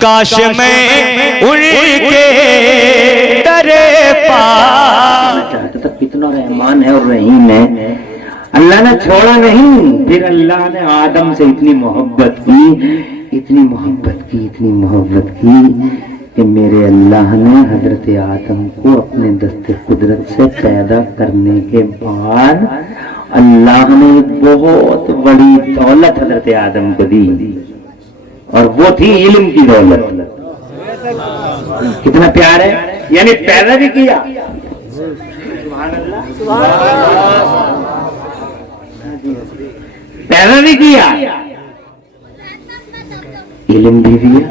کاش میں ان کے درے پا چاہتا تھا کتنا رحمان ہے اور رحیم ہے. اللہ نے چھوڑا نہیں. پھر اللہ نے آدم سے اتنی محبت کی اتنی محبت کی اتنی محبت کی کہ میرے اللہ نے حضرت آدم کو اپنے دست قدرت سے پیدا کرنے کے بعد اللہ نے بہت بڑی دولت حضرت آدم کو دی اور وہ تھی علم کی دولت. کتنا پیار ہے. یعنی پیدا بھی کیا. پیدا بھی کیا علم بھی دیا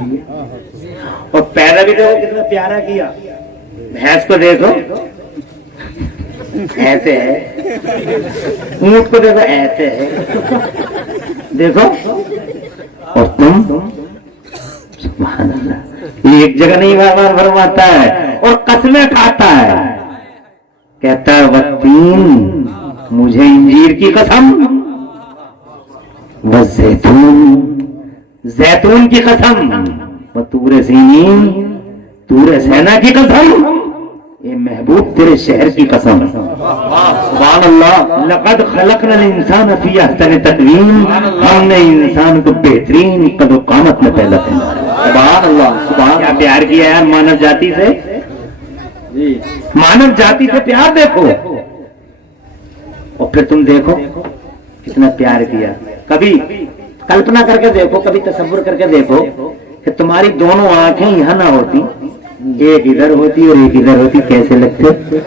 اور پیدا بھی دیکھو کتنا پیارا کیا. بھینس کو دیکھو ایسے ہے, اونٹ کو دیکھو ایسے ہے, دیکھو. اور تم سبحان اللہ ایک جگہ نہیں بار بار فرماتا ہے اور قسمیں کھاتا ہے. کہتا ہے والتین مجھے انجیر کی قسم, والزیتون زیتون کی قسم, وطور سینین طور سینا کی قسم, اے محبوب تیرے شہر کی قسم. سبحان اللہ. لقد خلقنا الانسان فی احسن تقویم, ہم نے انسان کو بہترین قد و قامت میں پیدا کیا. سبحان اللہ. سبحان. کیا پیار کیا ہے مانو جاتی سے. مانو جاتی سے پیار دیکھو اور پھر تم دیکھو کتنا پیار کیا. کبھی کلپنا کر کے دیکھو, کبھی تصور کر کے دیکھو کہ تمہاری دونوں آنکھیں یہاں نہ ہوتی, ایک ادھر ہوتی اور ایک ادھر ہوتی, کیسے لگتے.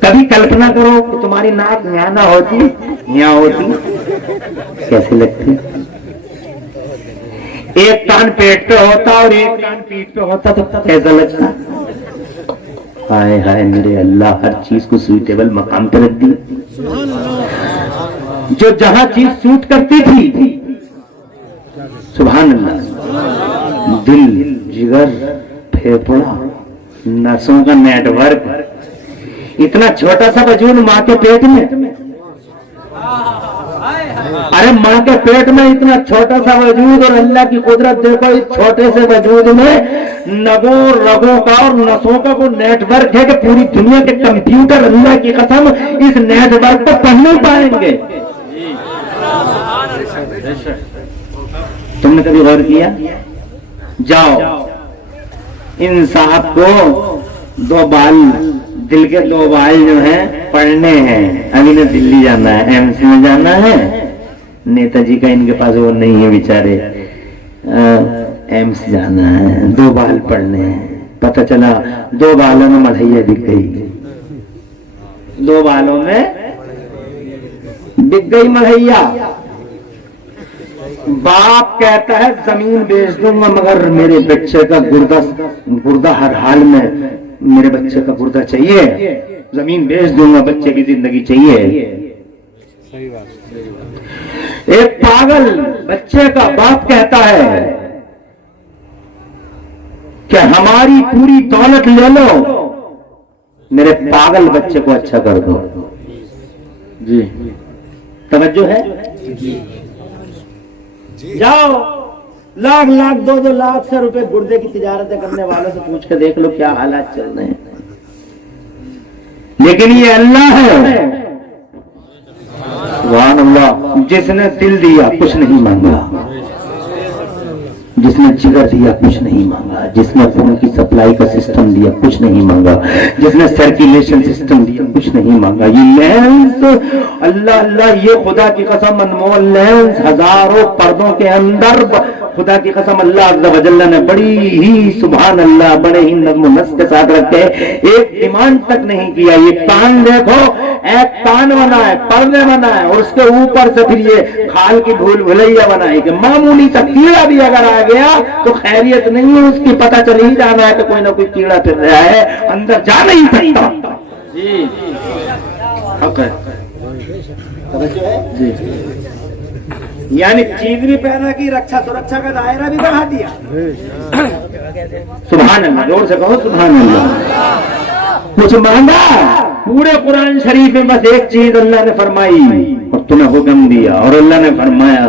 کبھی کلپنا کرو کہ تمہاری ناک یہاں نہ ہوتی یہاں ہوتی, کیسے لگتی. ایک کان پیٹ پہ ہوتا اور ایک کان پیٹ پہ ہوتا تو کیسا لگتا. ہائے ہائے میرے اللہ ہر چیز کو سوٹیبل مقام پہ رکھ دی. جو جہاں چیز سوٹ کرتی تھی سبحان اللہ, دل جگر پھیپڑا نسوں کا نیٹ ورک, اتنا چھوٹا سا وجود ماں کے پیٹ میں. ارے ماں کے پیٹ میں اتنا چھوٹا سا وجود اور اللہ کی قدرت دیکھو. اس چھوٹے سے وجود میں نگوں رگوں کا اور نسوں کا وہ نیٹ ورک ہے کہ پوری دنیا کے کمپیوٹر اللہ کی قسم اس نیٹ ورک کو پڑھ نہیں پائیں گے. تم نے کبھی غور کیا؟ جاؤ ان صاحب کو دو بال, دل کے دو بال جو ہیں پڑھنے ہیں. ابھی نے دلی جانا ہے, ایمس میں جانا ہے. نیتا جی کا ان کے پاس وہ نہیں ہے بیچارے, ایمس جانا ہے, دو بال پڑھنے ہیں. پتہ چلا دو بالوں میں مڑھیا بک گئی, دو بالوں میں بک گئی مڑھیا. باپ کہتا ہے زمین بیچ دوں گا مگر میرے بچے کا گردہ ہر حال میں میرے بچے کا گردہ چاہیے. زمین بیچ دوں گا, بچے کی زندگی چاہیے. ایک پاگل بچے کا باپ کہتا ہے کہ ہماری پوری دولت لے لو, میرے پاگل بچے کو اچھا کر دو. جی توجہ ہے. جاؤ لاکھ لاکھ دو لاکھ سے روپے گردے کی تجارتیں کرنے والوں سے پوچھ کے دیکھ لو کیا حالات چل رہے ہیں. لیکن یہ اللہ ہے سبحان اللہ, جس نے دل دیا کچھ نہیں مانگا, جس نے جگر دیا کچھ نہیں مانگا, جس نے خون کی سپلائی کا سسٹم دیا کچھ نہیں مانگا, جس نے سرکولیشن سسٹم دیا کچھ نہیں مانگا. یہ لینس اللہ اللہ, یہ خدا کی قسم انمول لینس ہزاروں پردوں کے اندر خدا کی قسم اللہ عز و جل نے بڑی ہی سبحان اللہ بڑے ہی نظم و نسق کے ساتھ رکھے, ایک ڈیمانڈ تک نہیں کیا. یہ کان دیکھو, ایک کان بنا ہے, پردے بنا ہے, اور اس کے اوپر سے پھر یہ کھال کی بھول بھلیا بنائی کہ معمولی سا کیڑا بھی اگر آ گیا تو خیریت نہیں ہے, اس کی پتہ چل ہی جانا ہے کہ کوئی نہ کوئی کیڑا پھر رہا ہے, اندر جا نہیں سکتا. جی یعنی چیز بھی پیدا کی, رکشا سرکشا کا دائرہ بھی بڑھا دیا. سبحان اللہ, زور سے کہو سبحان اللہ. کچھ مانگا پورے قرآن شریف میں بس ایک چیز اللہ نے فرمائی اور تمہیں حکم دیا, اور اللہ نے فرمایا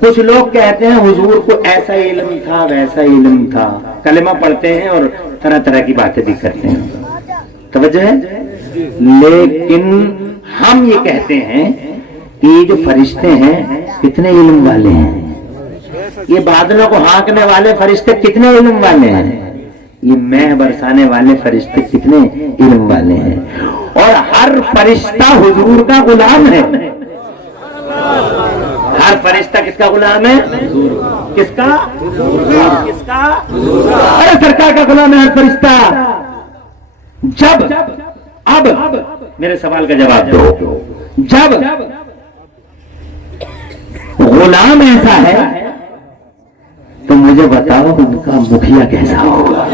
کچھ لوگ کہتے ہیں حضور کو ایسا علم تھا ویسا علم تھا، کلمہ پڑھتے ہیں اور طرح طرح کی باتیں بھی کرتے ہیں، توجہ ہے؟ لیکن ہم یہ کہتے ہیں کہ یہ جو فرشتے ہیں کتنے علم والے ہیں، یہ بادلوں کو ہانکنے والے فرشتے کتنے علم والے ہیں، یہ مہ برسانے والے فرشتے کتنے علم والے ہیں، اور ہر فرشتہ حضور کا غلام ہے۔ ہر فرشتہ کس کا غلام ہے؟ کس کا؟ کس کا؟ ارے سرکار کا غلام ہے ہر فرشتہ۔ جب اب میرے سوال کا جواب دو، جب غلام ایسا ہے تو مجھے بتاؤ ان کا مکھیا کیسا ہوگا؟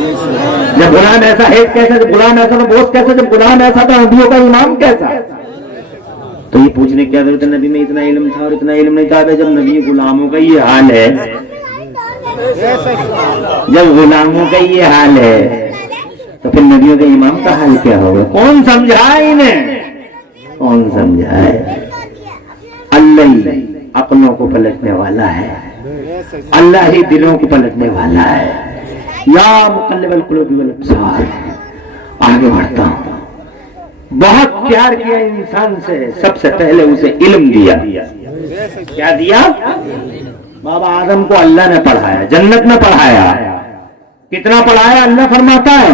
جب غلام ایسا ہے کیسا، جب غلام ایسا تو بوس کیسا، جب غلام ایسا تو نبیوں کا امام کیسا؟ تو یہ پوچھنے کی کیا ضرورت ہے نبی میں اتنا علم تھا اور اتنا علم نہیں تھا؟ جب نبی غلاموں کا یہ حال ہے، جب غلاموں کا یہ حال ہے تو پھر نبیوں کے امام کا حال کیا ہوگا؟ کون سمجھائے انہیں؟ کون سمجھائے؟ اللہ ہی عقلوں کو پلٹنے والا ہے، اللہ ہی دلوں کو پلٹنے والا ہے۔ یا مقلب القلوب والابصار، آگے بڑھتا ہوں۔ بہت پیار کیا انسان سے، سب سے پہلے اسے علم دیا۔ کیا دیا؟ بابا آدم کو اللہ نے پڑھایا، جنت میں پڑھایا۔ کتنا پڑھایا؟ اللہ فرماتا ہے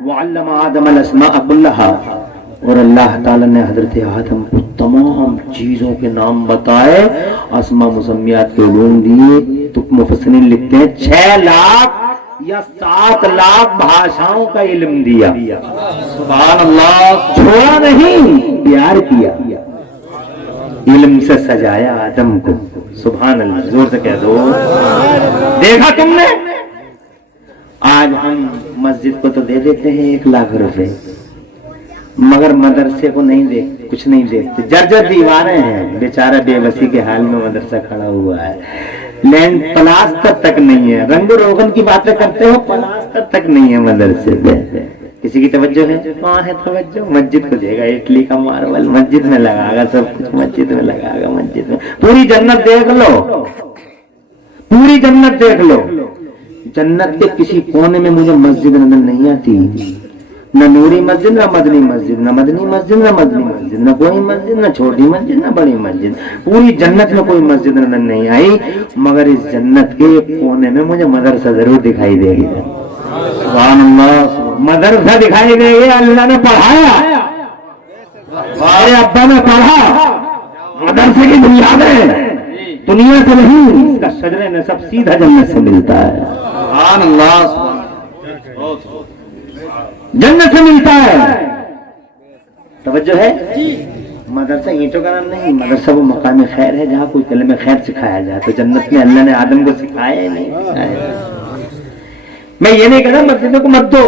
وَعَلَّمَ آدَمَ الْأَسْمَاءَ كُلَّهَا، اور اللہ تعالیٰ نے حضرت آدم کو تمام چیزوں کے نام بتائے، اسماء مسمیات کے علوم دیے۔ تو مفسرین لکھتے ہیں 6 لاکھ یا 7 لاکھ بھاشاؤں کا علم دیا۔ سبحان اللہ، چھوڑا نہیں، پیار کیا، علم سے سجایا آدم کو۔ سبحان اللہ، زور سے کہہ دو۔ دیکھا تم نے؟ آج ہم مسجد کو تو دے دیتے ہیں 1 لاکھ روپے، مگر مدرسے کو نہیں دیکھتے، کچھ نہیں دیکھتے۔ جرجر دیواریں ہیں، بیچارہ بے بسی کے حال میں مدرسہ کھڑا ہوا ہے، لینڈ پلاسٹر تک نہیں ہے۔ رنگ و روغن کی باتیں کرتے ہو، پلاسٹر تک نہیں ہے مدرسے پہ۔ کسی کی توجہ ہے؟ کہاں ہے توجہ؟ مسجد کو دے گا اٹلی کا ماربل، مسجد میں لگا گا، سب کچھ مسجد میں لگا گا، مسجد میں۔ پوری جنت دیکھ لو، پوری جنت دیکھ لو، جنت کے کسی کونے میں مجھے مسجد نظر نہیں آتی، نہ نوری مسجد، نہ مدنی مسجد، نہ مدنی مسجد، نہ مدنی مسجد، نہ کوئی مسجد، نہ چھوٹی مسجد، نہ بڑی مسجد۔ پوری جنت میں کوئی مسجد نظر نہیں آئی، مگر اس جنت کے ایک کونے میں مجھے مدرسہ ضرور دکھائی دے گی۔ سبحان اللہ، مدرسہ دکھائی دے گی۔ اللہ نے پڑھایا، میرے ابا نے پڑھا، مدرسے کی بنیادیں دنیا سے نہیں، اس کا شجر نسب سیدھا جنت سے ملتا ہے۔ سبحان اللہ، جنت سے ملتا ہے۔ توجہ ہے؟ مدرسہ اینٹوں کا نام نہیں، مدرسہ وہ مقام خیر ہے جہاں کوئی کلمہ خیر سکھایا جائے۔ تو جنت میں اللہ نے آدم کو سکھایا ہی نہیں، میں یہ نہیں کہتا مسجدوں کو مت دو،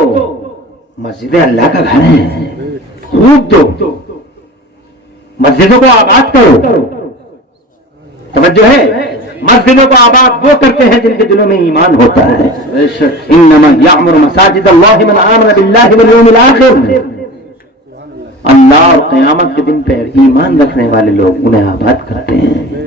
مسجدیں اللہ کا گھر ہے، خوب دو، مسجدوں کو آباد کرو۔ توجہ ہے؟ مسجدوں کو آباد وہ کرتے ہیں جن کے دلوں میں ایمان ہوتا ہے۔ انما یعمر مساجد اللہ من آمن باللہ والیوم الآخر، اللہ اور قیامت کے دن پر ایمان رکھنے والے لوگ انہیں آباد کرتے ہیں۔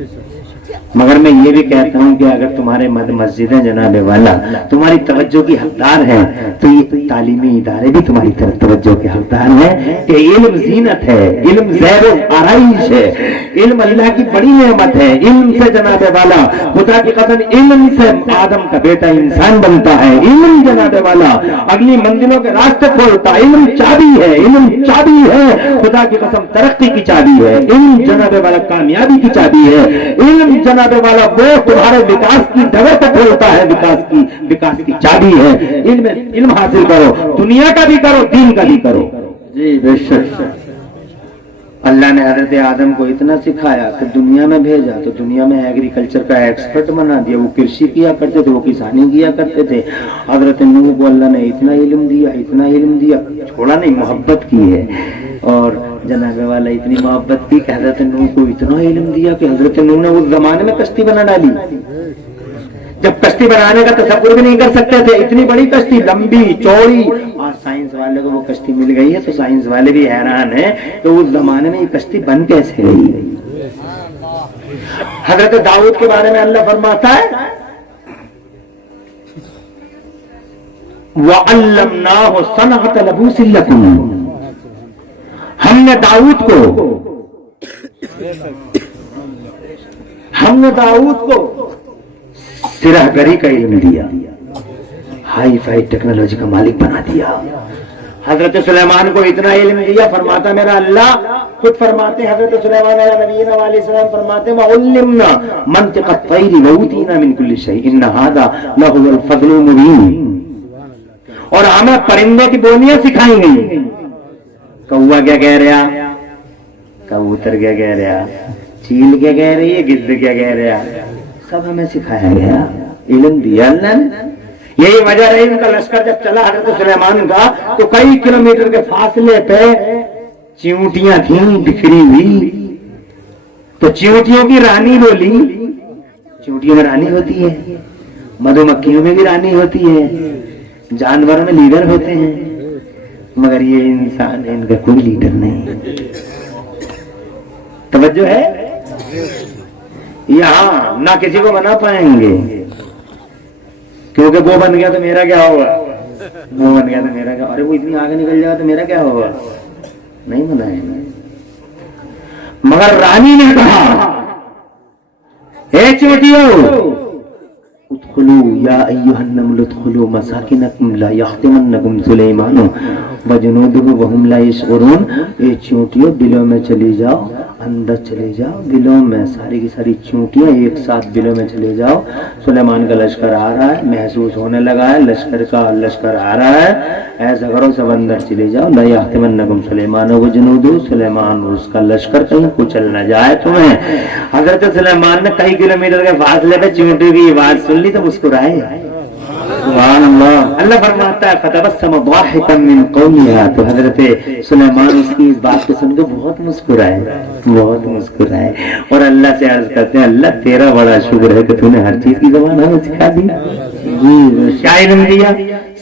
مگر میں یہ بھی کہتا ہوں کہ اگر تمہارے مسجدیں جناب والا تمہاری توجہ کی حقدار ہیں تو یہ تعلیمی ادارے بھی تمہاری طرف توجہ کے حقدار ہیں کہ علم زینت ہے، علم زیر و آرائش ہے، علم اللہ کی بڑی نعمت ہے۔ علم سے جناب والا خدا کی قسم، علم سے آدم کا بیٹا انسان بنتا ہے۔ علم جناب والا اگلی منزلوں کے راستے کھولتا ہے۔ علم چابی ہے، علم چابی ہے، خدا کی قسم ترقی کی چابی ہے۔ علم جناب والا کامیابی کی چابی ہے۔ علم جناب والا وہ تمہارے وکاس کی ڈگر کو کھولتا ہے، وکاس کی چابی ہے۔ علم حاصل کرو، دنیا کا بھی کرو، دین کا بھی کرو۔ جی بے شک۔ اللہ نے حضرت آدم کو اتنا سکھایا کہ دنیا میں بھیجا تو دنیا میں ایگریکلچر کا ایکسپرٹ بنا دیا۔ وہ کرشی کیا کرتے تھے، وہ کسانی کیا کرتے تھے۔ حضرت نوح کو اللہ نے اتنا علم دیا، اتنا علم دیا، چھوڑا نہیں، محبت کی ہے۔ اور جناب والا اتنی محبت کی کہ حضرت نوح کو اتنا علم دیا کہ حضرت نوح نے اس زمانے میں کشتی بنا ڈالی، جب کشتی بنانے کا تصور بھی نہیں کر سکتے تھے۔ اتنی بڑی کشتی، لمبی چوڑی، اور سائنس والے کو وہ کشتی مل گئی ہے تو سائنس والے بھی حیران ہیں کہ اس زمانے میں یہ کشتی بن کیسے گئی۔ حضرت داؤد کے بارے میں اللہ فرماتا ہے وَعَلَّمْنَاهُ صَنْعَةَ لَبُوسٍ لَكُمْ، ہم نے داؤد کو سرہ گری کا علم دیا، ہائی فائی ٹیکنالوجی کا مالک بنا دیا۔ حضرت سلیمان کو اتنا علم دیا، فرماتا میرا اللہ خود فرماتے ہیں، حضرت سلیمان علیہ نبینا علیہ السلام فرماتے ہیں وَعُلِّمْنَا مَنْطِقَ الطَّيْرِ وَأُوتِينَا مِنْ كُلِّ شَيْءٍ إِنَّ هَذَا لَهُوَ الْفَضْلُ الْمُبِينُ، اور ہمیں پرندوں کی بولیاں سکھائی گئی، کوا کیا کہہ رہا، کبوتر کیا کہہ رہا، چیل کیا کہہ رہی ہے، گدھ کیا کہہ رہا، سب ہمیں سکھایا گیا، علم دیا اللہ نے۔ یہی وجہ رہی ان کا لشکر جب چلا حضرت سلیمان کا تو کئی کلومیٹر کے فاصلے پہ چیونٹیاں تھیں بکھری ہوئی، تو چیونٹیوں کی رانی بولی، چیونٹیوں میں رانی ہوتی ہے، مدھو مکھیوں میں بھی رانی ہوتی ہے، جانوروں میں لیڈر ہوتے ہیں، مگر یہ انسان ہے، ان کا کوئی لیڈر نہیں۔ توجہ ہے؟ یہاں نہ کسی کو بنا پائیں گے، کیونکہ وہ بن گیا تو میرا کیا ہوگا، وہ بن گیا تو میرا کیا، ارے وہ اتنی آگے نکل جائے تو میرا کیا ہوگا، نہیں بنائیں گے۔ مگر رانی نے کہا اے چوٹیوں ادخلوا یا ایھا النمل ادخلوا مساکنکم لا یحطمنکم سلیمان وجنودہ وہم لا یشعرون، اے چونٹیوں بلوں میں چلی جاؤ، اندر چلے جاؤ، بلوں میں ساری کی ساری چونٹیاں ایک ساتھ بلوں میں چلے جاؤ، سلیمان کا لشکر آ رہا ہے، محسوس ہونے لگا ہے لشکر آ رہا ہے، اے زغروں سب اندر چلے جاؤ، لا یحطمنکم سلیمان وجنودہ، سلیمان اور اس کا لشکر کہیں کچل نہ جائے تمہیں۔ حضرت سلیمان نے کئی کلومیٹر کے فاصلے پہ چونٹیوں کی آواز سن لی تو مسکرائے، سبحان اللہ۔ اللہ فرماتا ہے فتبسم ضاحکا من قولها، تو حضرت سلیمان اس کی اس بات کو سن کے بہت مسکرائے، اور اللہ سے عرض کرتے ہیں اللہ تیرا بڑا شکر ہے کہ تو نے ہر چیز کی زبان ہمیں سکھا دی۔ کیا علم دیا؟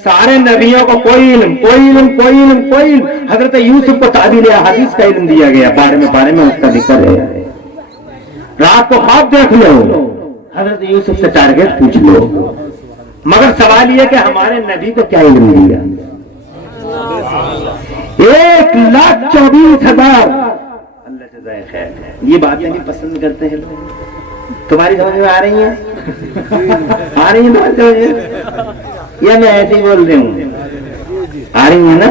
سارے نبیوں کو کوئی علم، حضرت یوسف کو تعبیر احادیث کا علم دیا گیا، بارے میں اس کا ذکر ہے، رات کو خواب دیکھ لو، حضرت یوسف سے ٹارگیٹ پوچھ لو، مگر سوال یہ کہ ہمارے نبی کو کیا علم دیا؟ 1,24,000۔ اللہ جزائے خیر، یہ باتیں بھی پسند کرتے ہیں لوگ، تمہاری سمجھ میں آ رہی ہیں؟ یا میں ایسے ہی بول رہی ہوں؟ آ رہی ہیں نا؟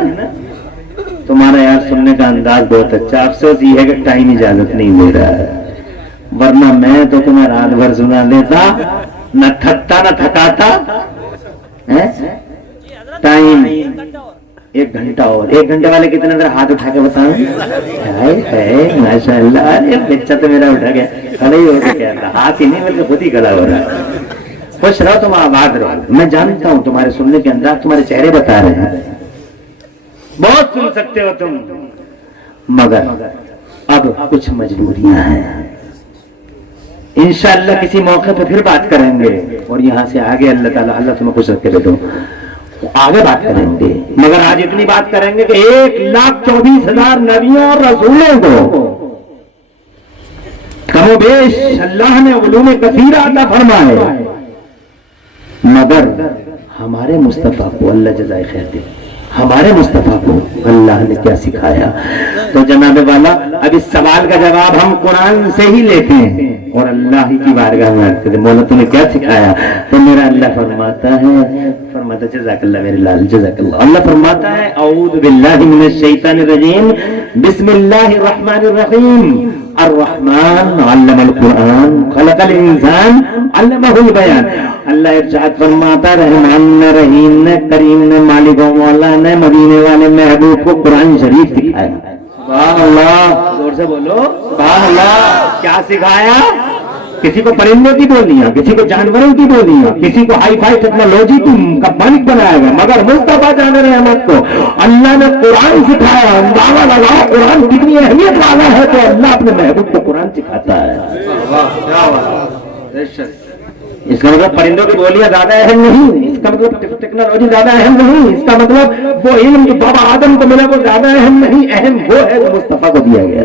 تمہارا یار سننے کا انداز بہت اچھا، افسوس یہ ہے کہ ٹائم اجازت نہیں دے رہا ہے، ورنہ میں تو تمہیں رات بھر سنا دیتا، نہ تھکتا نہ تھکاتا۔ ٹائم 1 گھنٹہ اور 1 گھنٹے والے کتنے ذرا ہاتھ اٹھا کے بتائیں۔ ماشاء اللہ، بچہ تو میرا اٹھا گیا، کھڑا ہی ہو کے کہتا، ہاتھ ہی نہیں بلکہ خود ہی کھڑا ہو رہا ہے۔ خوش رہو، تم آباد رہو، میں جانتا ہوں تمہارے سننے کے انداز تمہارے چہرے بتا رہے ہیں، بہت سن سکتے ہو تم، مگر اب کچھ مجبوریاں ہیں، انشاءاللہ کسی موقع پہ پھر بات کریں گے، اور یہاں سے آگے اللہ تعالیٰ تمہیں خوش رکھ کے بیٹھو، آگے بات کریں گے، مگر آج اتنی بات کریں گے کہ 1,24,000 نبیوں اور رسولوں کو کم و بیش اللہ نے علوم کثیرہ عطا فرمائے، مگر ہمارے مصطفیٰ کو اللہ جزائے خیر دے، ہمارے مصطفیٰ کو اللہ نے کیا سکھایا؟ تو جناب والا اب اس سوال کا جواب ہم قرآن سے ہی لیتے ہیں اور اللہ ہی کی بارگاہ میں رکھتے ہیں، مولا تم نے کیا سکھایا؟ تو میرا اللہ فرماتا ہے جزاک اللہ میرے لال، جزاک اللہ۔ اللہ فرماتا ہے اعوذ باللہ من الشیطان الرجیم، بسم اللہ الرحمن الرحیم، الرحمن علم القرآن خلق الانسان علمہ البیان۔ اللہ ارشاد فرماتا رحمان نے، رحیم نے، کریم نے، مالک و مولا نے مدینے والے محبوب کو قرآن شریف سکھایا۔ سبحان اللہ، زور سے بولو سبحان اللہ۔ کیا سکھایا؟ کسی کو پرندوں کی بولیاں، کسی کو جانوروں کی بولیاں، کسی کو ہائی فائی ٹیکنالوجی کا مالک بنایا گیا، مگر مصطفیٰ جان رحمت کو اللہ نے قرآن سکھایا۔ اندازہ لگاؤ قرآن کتنی اہمیت والا ہے، تو اللہ اپنے محبوب کو قرآن سکھاتا ہے۔ اس کا مطلب پرندوں کی بولیاں زیادہ اہم نہیں، اس کا مطلب ٹیکنالوجی زیادہ اہم نہیں، اس کا مطلب وہ علم جو بابا آدم کو ملا وہ زیادہ اہم نہیں، اہم وہ ہے جو مصطفیٰ کو دیا گیا۔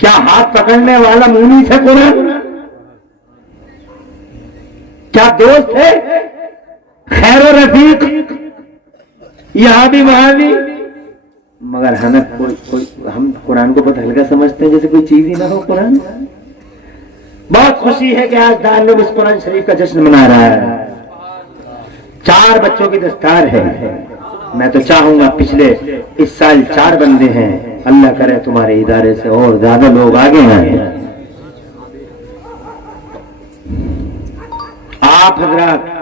کیا ہاتھ پکڑنے والا مونی سے قرآن؟ کیا دوست ہے؟ خیر و رفیق یہاں بھی وہاں بھی، مگر ہمیں ہم قرآن کو بہت ہلکا سمجھتے ہیں، جیسے کوئی چیز ہی نہ ہو قرآن۔ بہت خوشی ہے کہ آج دارالعلوم اس قرآن شریف کا جشن منا رہا ہے، 4 بچوں کی دستار ہے۔ میں تو چاہوں گا پچھلے اس سال 4 بندے ہیں، اللہ کرے تمہارے ادارے سے اور زیادہ لوگ آگے آئیں۔ آپ حضرات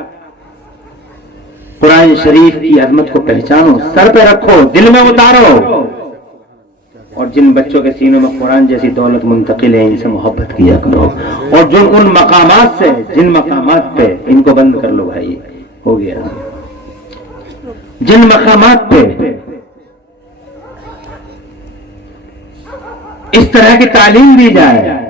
قرآن شریف کی عظمت کو پہچانو، سر پہ رکھو، دل میں اتارو، اور جن بچوں کے سینوں میں قرآن جیسی دولت منتقل ہے ان سے محبت کیا کرو، اور جن مقامات سے، جن مقامات پہ، ان کو بند کر لو بھائی، ہو گیا، جن مقامات پہ اس طرح کی تعلیم دی جائے